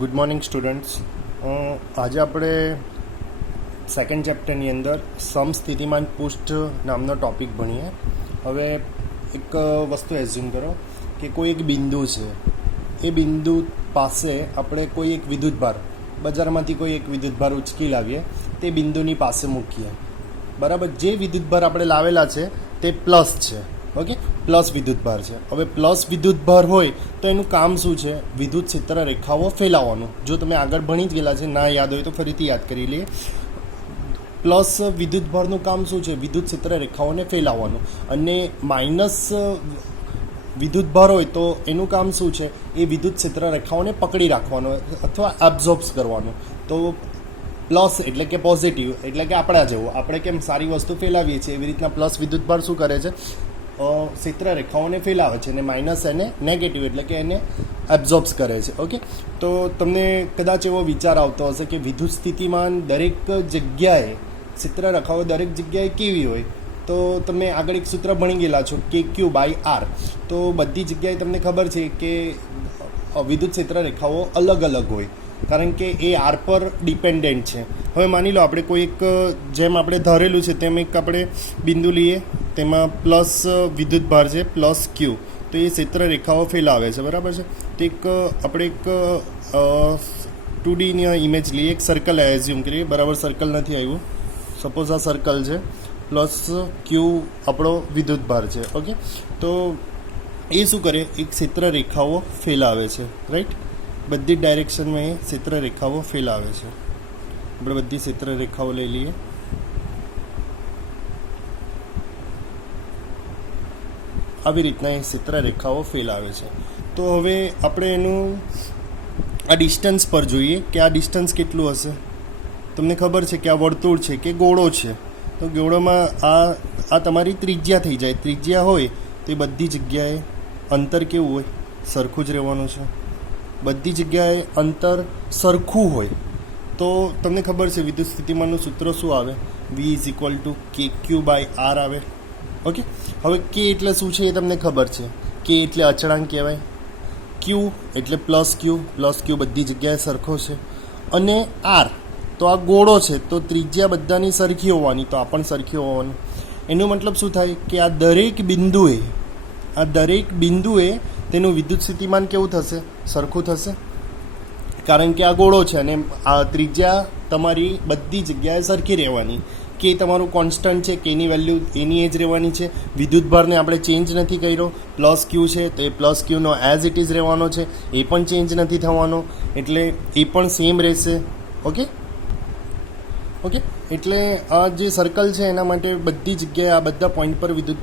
Good morning students. આજે આપણે second ચેપ્ટરની અંદર સમસ્થિતિમાન પૃષ્ઠ નામનો ટૉપિક ભણીએ. હવે એક વસ્તુ એઝ્યુમ કરો કે કોઈ એક બિંદુ છે. એ બિંદુ પાસે આપણે કોઈ એક વિદ્યુતભાર બજારમાંથી કોઈ એક વિદ્યુતભાર ઉચકી લાવીએ, તે બિંદુની પાસે મૂકીએ. બરાબર, જે વિદ્યુતભાર આપણે લાવેલા છે તે પ્લસ છે. ઓકે, પ્લસ વિદ્યુતભાર છે. હવે પ્લસ વિદ્યુતભાર હોય તો એનું કામ શું છે? વિદ્યુત ક્ષેત્ર રેખાઓ ફેલાવવાનું. જો તમે આગળ ભણી જ ગયેલા છે, ના યાદ હોય તો ફરીથી યાદ કરી લઈએ. પ્લસ વિદ્યુતભારનું કામ શું છે? વિદ્યુત ક્ષેત્ર રેખાઓને ફેલાવવાનું. અને માઇનસ વિદ્યુતભાર હોય તો એનું કામ શું છે? એ વિદ્યુત ક્ષેત્ર રેખાઓને પકડી રાખવાનું અથવા એબ્ઝોર્બ્સ કરવાનું. તો પ્લસ એટલે કે પોઝિટિવ, એટલે કે આપણા જેવું, આપણે કેમ સારી વસ્તુ ફેલાવીએ છીએ એવી રીતના પ્લસ વિદ્યુતભાર શું કરે છે? ક્ષેત્ર રેખાઓને ફેલાવે છે. અને માઇનસ એને નેગેટિવ એટલે કે એને એબ્ઝોર્બ્સ કરે છે. ઓકે, તો તમને કદાચ એવો વિચાર આવતો હશે કે વિદ્યુત સ્થિતિમાન દરેક જગ્યાએ, ક્ષેત્ર રેખાઓ દરેક જગ્યાએ કેવી હોય? તો તમે આગળ એક સૂત્ર ભણી ગયેલા છો કે ક્યુ બાય આર. તો બધી જગ્યાએ તમને ખબર છે કે વિદ્યુત ક્ષેત્ર રેખાઓ અલગ અલગ હોય, કારણ કે એ આર પર ડિપેન્ડન્ટ છે. હવે માની લો આપણે કોઈ એક, જેમ આપણે ધારેલું છે તેમ એક આપણે બિંદુ લઈએ, તેમાં પ્લસ વિદ્યુતભાર છે, પ્લસ ક્યુ. તો એ ક્ષેત્ર રેખાઓ ફેલાવે છે. બરાબર છે. તો એક આપણે એક 2Dની ઇમેજ લઈએ, એક સર્કલ એઝ્યુમ કરીએ. બરાબર, સર્કલ નથી આવ્યું, સપોઝ આ સર્કલ છે, પ્લસ ક્યુ આપણો વિદ્યુતભાર છે. ઓકે, તો એ શું કરે? એક ક્ષેત્ર રેખાઓ ફેલાવે છે. રાઈટ, બધી જ ડાયરેક્શનમાં એ ક્ષેત્ર રેખાઓ ફેલાવે છે. આપણે બધી ક્ષેત્ર રેખાઓ લઈ લઈએ. આવી રીતના એ ક્ષેત્ર રેખાઓ ફેલાવે છે. તો હવે આપણે એનું આ ડિસ્ટન્સ પર જોઈએ કે આ ડિસ્ટન્સ કેટલું હશે. તમને ખબર છે કે આ વર્તુળ છે કે ગોળો છે. તો ગોળોમાં આ તમારી ત્રિજ્યા થઈ જાય. ત્રિજ્યા હોય તો એ બધી જગ્યાએ અંતર કેવું હોય? સરખું જ રહેવાનું છે. બધી જગ્યાએ અંતર સરખું હોય તો તમને ખબર છે વિદ્યુત સ્થિતિમાનનું સૂત્ર શું આવે? V = KQ બાય R આવે. ઓકે, હવે કે એટલે શું છે એ તમને ખબર છે. કે એટલે અચળાંક કહેવાય. ક્યુ એટલે પ્લસ ક્યુ બધી જગ્યાએ સરખો છે. અને આર તો આ ગોળો છે, તો ત્રિજ્યા બધાની સરખી હોવાની, તો આ પણ સરખી હોવાની. એનો મતલબ શું થાય કે આ દરેક બિંદુએ તેનું વિદ્યુત સ્થિતિમાન કેવું થશે? સરખું થશે, કારણ કે આ ગોળો છે અને આ ત્રિજ્યા તમારી બધી જગ્યાએ સરખી રહેવાની. કે તમારું કોન્સ્ટન્ટ છે, કેની વેલ્યુ એની એ જ રહેવાની છે. વિદ્યુતભારને આપણે ચેન્જ નથી કર્યો. પ્લસ ક્યુ છે તો એ પ્લસ ક્યુનો એઝ ઇટ ઇઝ રહેવાનો છે, એ પણ ચેન્જ નથી થવાનો, એટલે એ પણ સેમ રહેશે. ઓકે, એટલે આ જે સર્કલ છે એના માટે બધી જગ્યાએ આ બધા પોઈન્ટ પર વિદ્યુત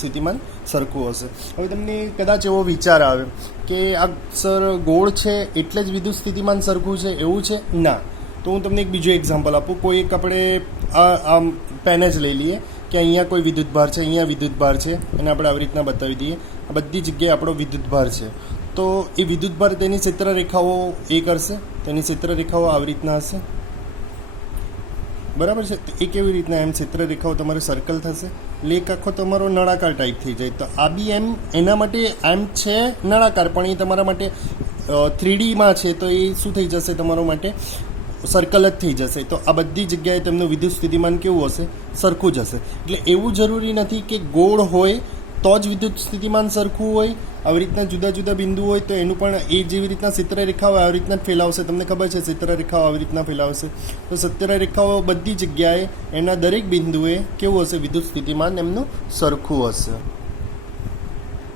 સ્થિતિમાન સરખું હશે. હવે તમને કદાચ એવો વિચાર આવે કે આ સર ગોળ છે એટલે જ વિદ્યુત સ્થિતિમાન સરખું છે, એવું છે? ના. તો હું તમને એક બીજું એક્ઝામ્પલ આપું. કોઈ એક આપણે આ પેન જ લઈ લઈએ કે અહીંયા કોઈ વિદ્યુતભાર છે, અહીંયા વિદ્યુતભાર છે, અને આપણે આવી રીતના બતાવી દઈએ. આ બધી જગ્યાએ આપણો વિદ્યુતભાર છે. તો એ વિદ્યુતભાર તેની ક્ષેત્ર રેખાઓ એ કરશે, તેની ક્ષેત્ર રેખાઓ આવી રીતના હશે. બરાબર છે. એ કેવી રીતના? એમ ક્ષેત્ર રેખાઓ તમારે સર્કલ થશે, લેક આખો તમારો નળાકાર ટાઈપ થઈ જાય. તો આ બી એમ એના માટે એમ છે નળાકાર, પણ એ તમારા માટે 3Dમાં છે, તો એ શું થઈ જશે? તમારા માટે સર્કલ જ થઈ જશે. તો આ બધી જગ્યાએ તેમનું વિદ્યુત સ્થિતિમાન કેવું હશે? સરખું જ હશે. એટલે એવું જરૂરી નથી કે ગોળ હોય તો જ વિદ્યુત સ્થિતિમાન સરખું હોય. આવી રીતના જુદા જુદા બિંદુ હોય તો એનું પણ એ જેવી રીતના ક્ષેત્ર રેખાઓ આવી રીતના જ ફેલાવશે. તમને ખબર છે ક્ષેત્ર રેખાઓ આવી રીતના ફેલાવશે. તો ક્ષેત્ર રેખાઓ બધી જગ્યાએ એના દરેક બિંદુએ કેવું હશે? વિદ્યુત સ્થિતિમાન એમનું સરખું હશે.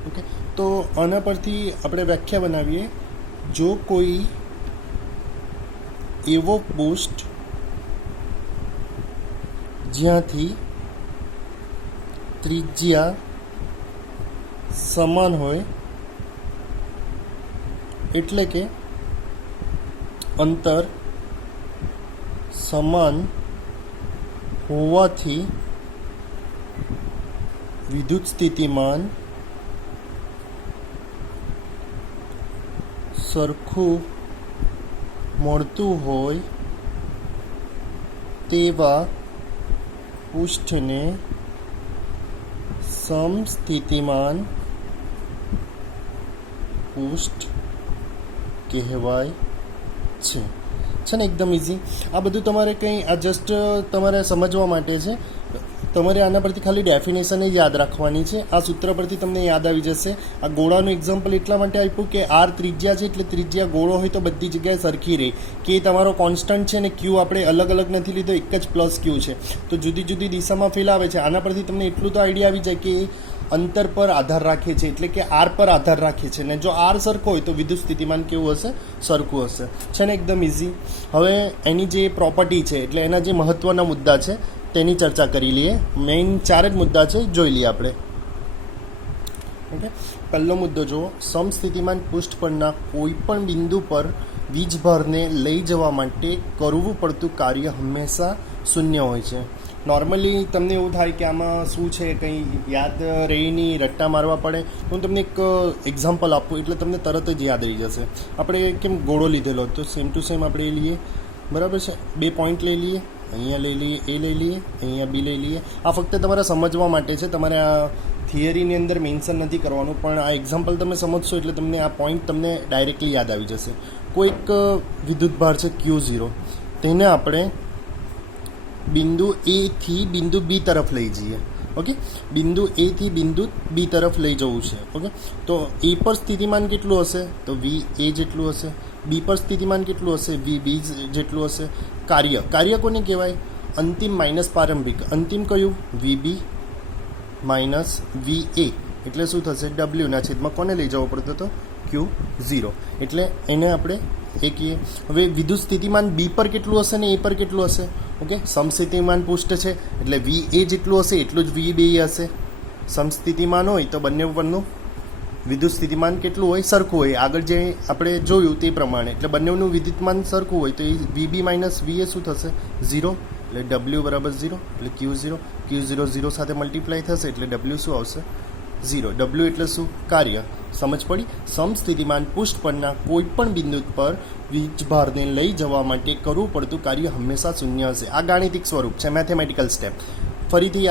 ઓકે, તો આના પરથી આપણે વ્યાખ્યા બનાવીએ. જો કોઈ એવો પૃષ્ઠ જ્યાંથી ત્રિજ્યા સમાન હોય, એટલે કે અંતર સમાન હોવાથી વિદ્યુત સ્થિતિમાન સરખું મળતું હોય તેવા પૃષ્ઠને સમસ્થિતિમાન પૃષ્ઠ કહેવાય છે ને એકદમ ઇઝી. આ બધું તમારે કંઈ આ જસ્ટ તમારે સમજવા માટે છે. તમારે આના પરથી ખાલી ડેફિનેશન જ યાદ રાખવાની છે. આ સૂત્ર પરથી તમને યાદ આવી જશે. આ ગોળાનું એક્ઝામ્પલ એટલા માટે આપ્યું કે આર ત્રિજ્યા છે, એટલે ત્રિજ્યા ગોળો હોય તો બધી જગ્યાએ સરખી રહે. કે તમારો કોન્સ્ટન્ટ છે ને ક્યુ આપણે અલગ અલગ નથી લીધો, એક જ પ્લસ ક્યુ છે, તો જુદી જુદી દિશામાં ફેલાવે છે. આના પરથી તમને એટલું તો આઈડિયા આવી જાય કે અંતર પર આધાર રાખે છે, એટલે કે આર પર આધાર રાખે છે. ને જો આર સરખો હોય તો વિદ્યુત સ્થિતિમાન કેવું હશે? સરખું હશે. છે ને એકદમ ઇઝી. હવે એની જે પ્રોપર્ટી છે, એટલે એના જે મહત્ત્વના મુદ્દા છે તેની ચર્ચા કરી લઈએ. મેઇન 4 જ મુદ્દા છે, જોઈ લઈએ આપણે. ઓકે, પહેલો મુદ્દો જુઓ. સમસ્થિતિમાન પૃષ્ઠ પરના કોઈ પણ બિંદુ પર વીજભારને લઈ જવા માટે કરવું પડતું કાર્ય હંમેશા શૂન્ય હોય છે. નોર્મલી તમને એવું થાય કે આમાં શું છે, કંઈ યાદ રહી નહીં, રટ્ટા મારવા પડે. હું તમને એક એક્ઝામ્પલ આપું એટલે તમને તરત જ યાદ રહી જશે. આપણે કેમ ગોળો લીધેલો તો સેમ ટુ સેમ આપણે એ લઈએ, બરાબર છે. 2 પોઈન્ટ લઈ લઈએ, અહીંયા લઈ લઈએ, એ લઈ લઈએ, અહીંયા બી લઈ લઈએ. આ ફક્ત તમારે સમજવા માટે છે, તમારે આ થિયરીની અંદર મેન્શન નથી કરવાનું, પણ આ એક્ઝામ્પલ તમે સમજશો એટલે તમને આ પોઈન્ટ તમને ડાયરેક્ટલી યાદ આવી જશે. કોઈક વિદ્યુતભાર છે Q0, તેને આપણે બિંદુ A થી બિંદુ B તરફ લઈ જઈએ. ઓકે, બિંદુ A થી બિંદુ B તરફ લઈ જવું છે. ઓકે, તો A પર સ્થિતિમાન કેટલું હશે? તો VA જેટલું હશે. B પર સ્થિતિમાન કેટલું હશે? VB જેટલું હશે. કાર્ય કોને કહેવાય? અંતિમ માઇનસ પ્રારંભિક. અંતિમ કયું? VB માઇનસ VA એટલે શું થશે? W ના છેદમાં કોને લઈ જવો પડતો હતો? Q0. એટલે એને આપણે એ કહીએ. હવે વિદ્યુત સ્થિતિમાન B પર કેટલું હશે ને A પર કેટલું હશે? ઓકે, સમસ્થિતિમાન પૃષ્ઠ છે એટલે VA જેટલું હશે એટલું જ VB હશે. સમસ્થિતિમાન હોય તો બંને ઉપરનું વિદ્યુત સ્થિતિમાન કેટલું હોય? સરખું હોય. આગળ જે આપણે જોયું તે પ્રમાણે, એટલે બંનેનું વિદ્યુતમાન સરખું હોય તો એ VB માઇનસ VA શું થશે? 0. એટલે W બરાબર 0, એટલે Q0 0 સાથે મલ્ટીપ્લાય થશે એટલે W શું આવશે? 0. W એટલે શું? કાર્ય. સમજ પડી? સમસ્થિતિમાન પૃષ્ઠ પરના કોઈ પણ બિંદુ પર વીજભારને લઈ જવા માટે કરવું પડતું કાર્ય હંમેશા શૂન્ય હશે. આ ગાણિતિક સ્વરૂપ છે, મેથેમેટિકલ સ્ટેપ. ફરીથી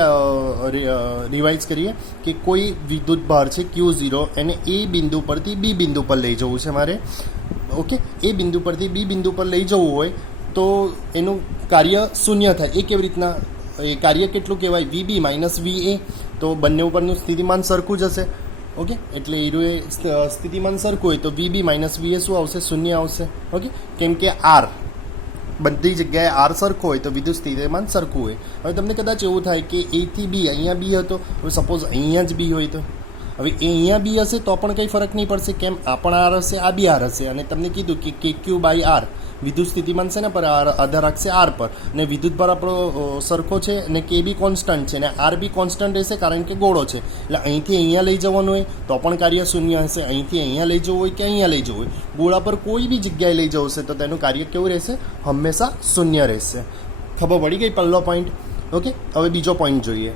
રિવાઇઝ કરીએ કે કોઈ વિદ્યુતભાર છે Q0, એને A બિંદુ પરથી B બિંદુ પર લઈ જવું છે મારે. ઓકે, એ બિંદુ પરથી B બિંદુ પર લઈ જવું હોય તો એનું કાર્ય શૂન્ય થાય. એ કેવી રીતના? એ કાર્ય કેટલું કહેવાય? VB minus VA. તો બંને ઉપરનું સ્થિતિમાન સરખું જ હશે. ઓકે, એટલે એ સ્થિતિમાન સરખું હોય તો VB માઇનસ VA શું આવશે? શૂન્ય આવશે. ઓકે, કેમ કે R બધી જગ્યાએ R સરખો હોય તો વિદ્યુત સ્થિતિમાન સરખું હોય. હવે તમને કદાચ એવું થાય કે A થી B, અહીંયા B હતો, હવે સપોઝ અહીંયા જ B હોય તો હવે એ અહીંયા B હશે તો પણ કંઈ ફરક નહીં પડશે. કેમ? આ પણ R હશે, આ બી R હશે. અને તમને કીધું કે KQ/R વિદ્યુત સ્થિતિમાન છે ને પર આધાર રાખશે R પર, અને વિદ્યુતભાર આપણો સરખો છે અને K બી કોન્સ્ટન્ટ છે અને R બી કોન્સ્ટન્ટ રહેશે કારણ કે ગોળો છે. એટલે અહીંથી અહીંયા લઈ જવાનું હોય તો પણ કાર્ય શૂન્ય હશે. અહીંથી અહીંયા લઈ જવું હોય કે અહીંયા લઈ જવું હોય, ગોળા પર કોઈ બી જગ્યાએ લઈ જવું છે તો તેનું કાર્ય કેવું રહેશે? હંમેશા શૂન્ય રહેશે. ખબર પડી ગઈ પહેલો પોઈન્ટ? ઓકે, હવે બીજો પોઈન્ટ જોઈએ.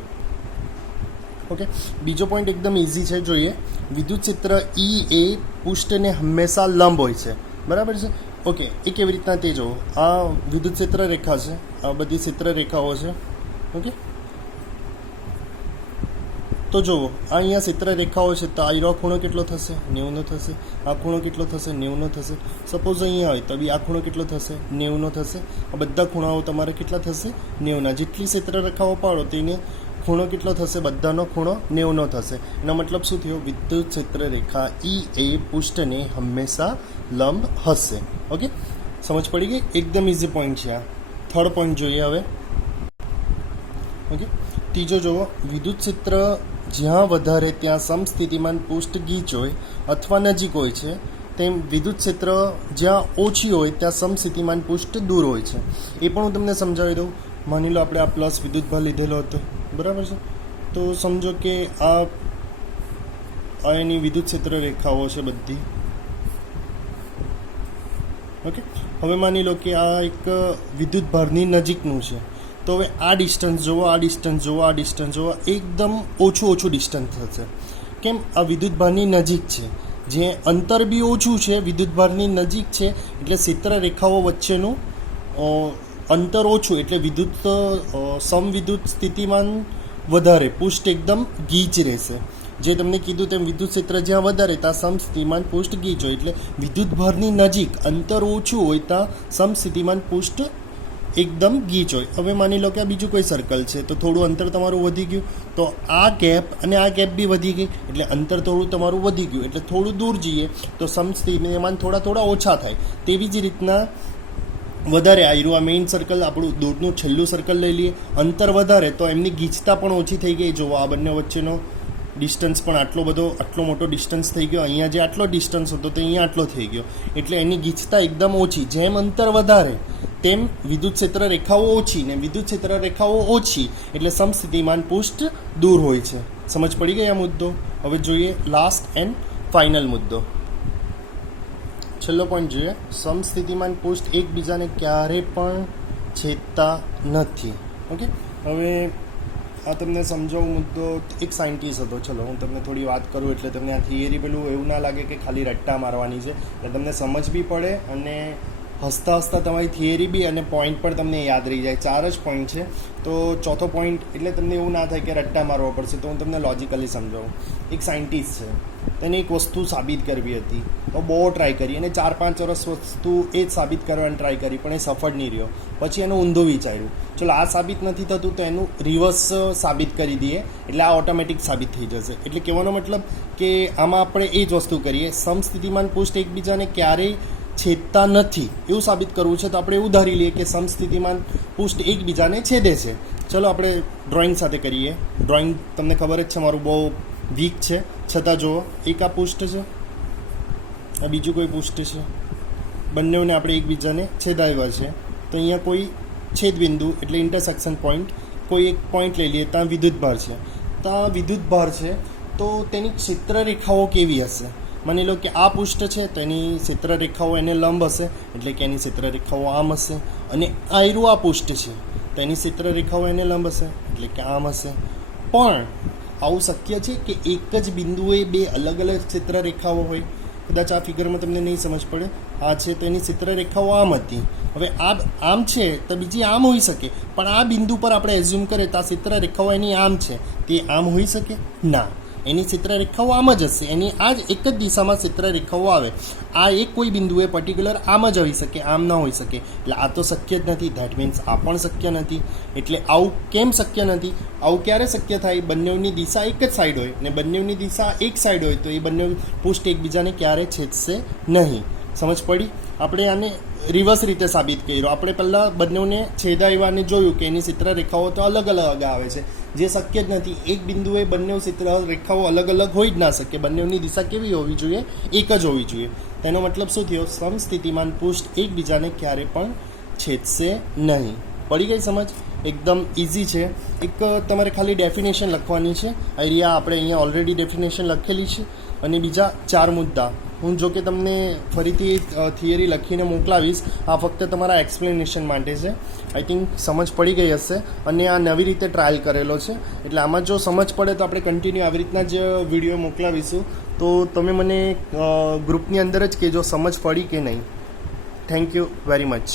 ઓકે, બીજો પોઈન્ટ એકદમ ઇઝી છે, જોઈએ. વિદ્યુત ક્ષેત્ર E એ પૃષ્ઠને હંમેશા લંબ હોય છે, બરાબર છે. ઓકે, એ કેવી રીતના તે જુઓ. આ વિદ્યુત ક્ષેત્ર રેખા છે, આ બધી ક્ષેત્ર રેખાઓ છે. ઓકે, તો જુઓ, આ અહીંયા ક્ષેત્ર રેખાઓ છે તો આ ખૂણો કેટલો થશે? 90 થશે. આ ખૂણો કેટલો થશે? 90 થશે. સપોઝ અહીંયા હોય તો બી આ ખૂણો કેટલો થશે? 90 થશે. આ બધા ખૂણાઓ તમારે કેટલા થશે? 90. જેટલી ક્ષેત્ર રેખાઓ પાડો તેને ખૂણો કેટલો થશે? બધાનો ખૂણો 90 થશે. એનો મતલબ શું થયો? વિદ્યુત ક્ષેત્ર રેખા E એ પૃષ્ઠને હંમેશા લંબ હશે. ઓકે, સમજ પડી ગઈ? એકદમ ઇઝી પોઈન્ટ છે આ. થર્ડ પોઈન્ટ જોઈએ હવે. ઓકે, ત્રીજો જુઓ. વિદ્યુત ક્ષેત્ર જ્યાં વધારે ત્યાં સમસ્થિતિમાન પૃષ્ઠ ગીચ હોય અથવા નજીક હોય છે, તેમ વિદ્યુત ક્ષેત્ર જ્યાં ઓછી હોય ત્યાં સમસ્થિતિમાન પૃષ્ઠ દૂર હોય છે. એ પણ હું તમને સમજાવી દઉં. માની લો આપણે આ પ્લસ વિદ્યુતભાર લીધેલો હતો, બરાબર છે. તો સમજો કે આ એની વિદ્યુત ક્ષેત્ર રેખાઓ છે બધી. ઓકે, હવે માની લો કે આ એક વિદ્યુતભારની નજીકનું છે. તો હવે આ ડિસ્ટન્સ જુઓ, આ ડિસ્ટન્સ જુઓ, આ ડિસ્ટન્સ જુઓ, એકદમ ઓછું ડિસ્ટન્સ થશે. કેમ? આ વિદ્યુતભારની નજીક છે, જે અંતર બી ઓછું છે, વિદ્યુતભારની નજીક છે, એટલે ક્ષેત્ર રેખાઓ વચ્ચેનું અંતર ઓછું, એટલે સમવિદ્યુત સ્થિતિમાન વધારે, પૃષ્ઠ એકદમ ગીચ રહેશે. જે તમને કીધું તેમ વિદ્યુત ક્ષેત્ર જ્યાં વધારે ત્યાં સમસ્થિતિમાન પૃષ્ઠ ગીચ હોય, એટલે વિદ્યુત ભારની નજીક અંતર ઓછું હોય ત્યાં સમસ્થિતિમાન પૃષ્ઠ એકદમ ગીચ હોય. હવે માની લો કે આ બીજું કોઈ સર્કલ છે, તો થોડું અંતર તમારું વધી ગયું, તો આ ગેપ અને આ ગેપ બી વધી ગઈ, એટલે અંતર થોડું તમારું વધી ગયું, એટલે થોડું દૂર જઈએ તો સમસ્થિતિમાન થોડા ઓછા થાય. તેવી જ રીતના વધારે આવ્યું આ મેઇન સર્કલ, આપણું દૂરનું છેલ્લું સર્કલ લઈ લઈએ, અંતર વધારે તો એમની ગીચતા પણ ઓછી થઈ ગઈ. જુઓ આ બંને વચ્ચેનો ડિસ્ટન્સ પણ આટલો મોટો ડિસ્ટન્સ થઈ ગયો. અહીંયા જે આટલો ડિસ્ટન્સ હતો તે અહીંયા આટલો થઈ ગયો, એટલે એની ગીચતા એકદમ ઓછી. જેમ અંતર વધારે તેમ વિદ્યુત ક્ષેત્ર રેખાઓ ઓછી, ને વિદ્યુત ક્ષેત્ર રેખાઓ ઓછી એટલે સમસ્થિતિમાન પૃષ્ઠ દૂર હોય છે. સમજ પડી ગઈ આ મુદ્દો? હવે જોઈએ લાસ્ટ એન્ડ ફાઇનલ મુદ્દો, છેલ્લો પોઈન્ટ જોઈએ. સમસ્થિતિમાન પૃષ્ઠ એકબીજાને ક્યારે પણ છેદતા નથી. ઓકે, હવે આ તમને સમજાવું મુદ્દો. એક સાયન્ટિસ્ટ હતો, ચલો હું તમને થોડી વાત કરું એટલે તમને આ થિયરી પેલું એવું ના લાગે કે ખાલી રટ્ટા મારવાની છે, એટલે તમને સમજ બી પડે અને હસતા હસતા તમારી થિયરી બી અને પોઈન્ટ પણ તમને યાદ રહી જાય. 4 જ પોઈન્ટ છે, તો ચોથો પોઈન્ટ એટલે તમને એવું ના થાય કે રટ્ટા મારવા પડશે, તો હું તમને લોજિકલી સમજાવું. એક સાયન્ટિસ્ટ છે, તેને એક વસ્તુ સાબિત કરવી હતી, તો બહુ ટ્રાય કરી અને 4-5 વર્ષ વસ્તુ એ જ સાબિત કરવાની ટ્રાય કરી, પણ એ સફળ નહીં રહ્યો. પછી એનું ઊંધું વિચાર્યું, ચલો આ સાબિત નથી થતું તો એનું રિવર્સ સાબિત કરી દઈએ, એટલે આ ઓટોમેટિક સાબિત થઈ જશે. એટલે કહેવાનો મતલબ કે આમાં આપણે એ જ વસ્તુ કરીએ, સમસ્થિતિમાન પૃષ્ઠ એકબીજાને ક્યારેય છેદતા નથી એવું સાબિત કરવું છે, તો આપણે એવું ધારી લઈએ કે સમસ્થિતિમાન પૃષ્ઠ એકબીજાને છેદે છે. ચલો આપણે ડ્રોઈંગ સાથે કરીએ. ડ્રોઈંગ તમને ખબર જ છે મારું બહુ વીક છે, છતાં જુઓ, એક આ પૃષ્ઠ છે, આ બીજું કોઈ પૃષ્ઠ છે, બંનેઓને આપણે એકબીજાને છેદાવ્યા છે. તો અહીંયા કોઈ છેદબિંદુ એટલે ઇન્ટરસેક્શન પોઈન્ટ, કોઈ એક પોઈન્ટ લઈ લઈએ, ત્યાં વિદ્યુતભાર છે. ત્યાં વિદ્યુતભાર છે તો તેની ક્ષેત્ર રેખાઓ કેવી હશે? માની લો કે આ પૃષ્ઠ છે તો એની ક્ષેત્ર રેખાઓ એને લંબ હશે, એટલે કે એની ક્ષેત્ર રેખાઓ આમ હશે. અને આયરું આ પૃષ્ઠ છે તો એની ક્ષેત્ર રેખાઓ એને લંબ હશે, એટલે કે આમ હશે. પણ આવું શક્ય છે કે એક જ બિંદુએ બે અલગ અલગ ક્ષેત્ર રેખાઓ હોય? કદાચ આ ફિગરમાં તમને નહીં સમજ પડે. આ છે તો એની ક્ષેત્ર રેખાઓ આમ હતી. હવે આ આમ છે તો બીજી આમ હોઈ શકે, પણ આ બિંદુ પર આપણે એઝ્યુમ કરીએ તો આ ક્ષેત્ર રેખાઓ એની આમ છે, તે આમ હોઈ શકે ના. એની ક્ષેત્ર રેખાઓ આમ જ હશે, એની આ જ એક જ દિશામાં ક્ષેત્ર રેખાઓ આવે. આ એક કોઈ બિંદુએ પર્ટિક્યુલર આમ જ હોઈ શકે, આમ ન હોઈ શકે. એટલે આ તો શક્ય જ નથી. ધેટ મીન્સ આ પણ શક્ય નથી. એટલે આવું કેમ શક્ય નથી? આવું ક્યારે શક્ય થાય? બંનેની દિશા એક જ સાઈડ હોય ને બંનેની દિશા એક સાઈડ હોય તો એ બંને પૃષ્ઠ એકબીજાને ક્યારે છેદશે નહીં. સમજ પડી? આપણે આને રિવર્સ રીતે સાબિત કર્યું. આપણે પહેલાં બંનેને છેદાવ્યા અને જોયું કે એની ક્ષેત્ર રેખાઓ તો અલગ અલગ આવે છે, જે શક્ય જ નથી. એક બિંદુએ બંને ક્ષેત્ર રેખાઓ અલગ અલગ હોઈ જ ના શકે. બંનેની દિશા કેવી હોવી જોઈએ? એક જ હોવી જોઈએ. તેનો મતલબ શું થયો? સમસ્થિતિમાન પૃષ્ઠ એકબીજાને ક્યારે પણ છેદશે નહીં. પડી ગઈ સમજ? એકદમ ઇઝી છે. એક તમારે ખાલી ડેફિનેશન લખવાની છે. આપણે અહીંયા ઓલરેડી ડેફિનેશન લખેલી છે. અને બીજા 4 મુદ્દા હું જો કે તમને ફરીથી થિયરી લખીને મોકલાવીશ. આ ફક્ત તમારા એક્સપ્લેનેશન માટે છે. આઈ થિંક સમજ પડી ગઈ હશે અને આ નવી રીતે ટ્રાયલ કરેલો છે, એટલે આમાં જો સમજ પડે તો આપણે કન્ટિન્યુ આવી રીતના જ વિડીયો મોકલાવીશું. તો તમે મને ગ્રુપની અંદર જ કહેજો સમજ પડી કે નહીં. Thank you very much.